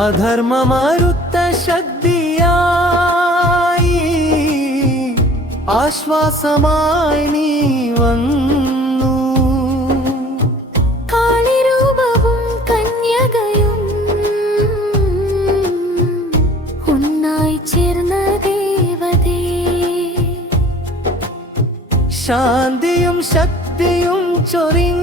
അധർമ്മമറുത്ത ശക്തിയായി ആശ്വാസമായി നീ വന്നു. കാളിരൂപവും കന്യകയും ഒന്നായി ചേർന്ന ദേവതേ. ശാന്തിയും ശക്തിയും ചൊരിഞ്ഞു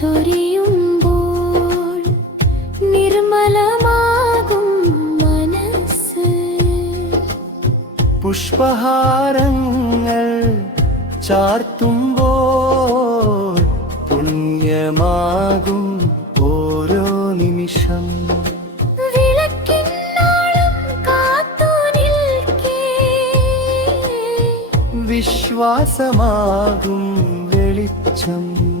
ചൊരിയുമ്പോൾ നിർമ്മലമാകും മനസ്സ്. പുഷ്പഹാരങ്ങൾ ചാർത്തുമ്പോൾ പുണ്യമാകും ഓരോ നിമിഷം. വിശ്വാസമാകും വെളിച്ചം.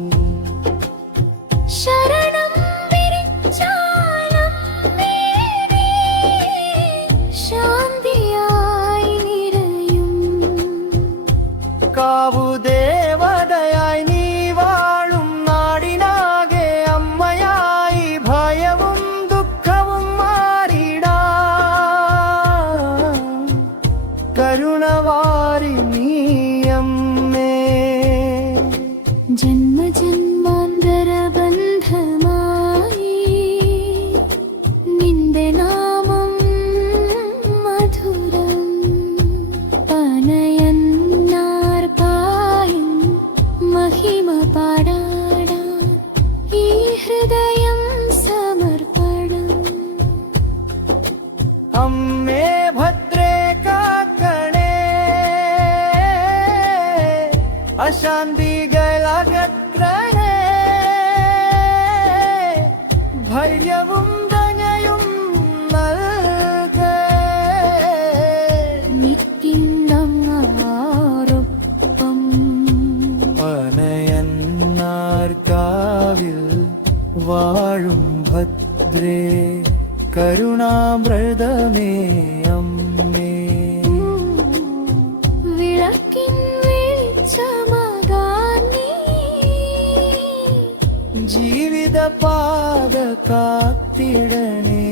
അമ്മേ ഭദ്രേ കാക്കണേ. അശാന്തികളകറ്റണേ ഭയവും ദയയും നൽകേ. നിത്യങ്ങാറൊപ്പം പനയന്നാർക്കാവിൽ വാഴും ഭദ്രേ. കരുണാമൃതമേ അമ്മേ. വിളക്കിൻ വെളിച്ചമാകാൻ നീ ജീവിത പാത കാത്തിടണേ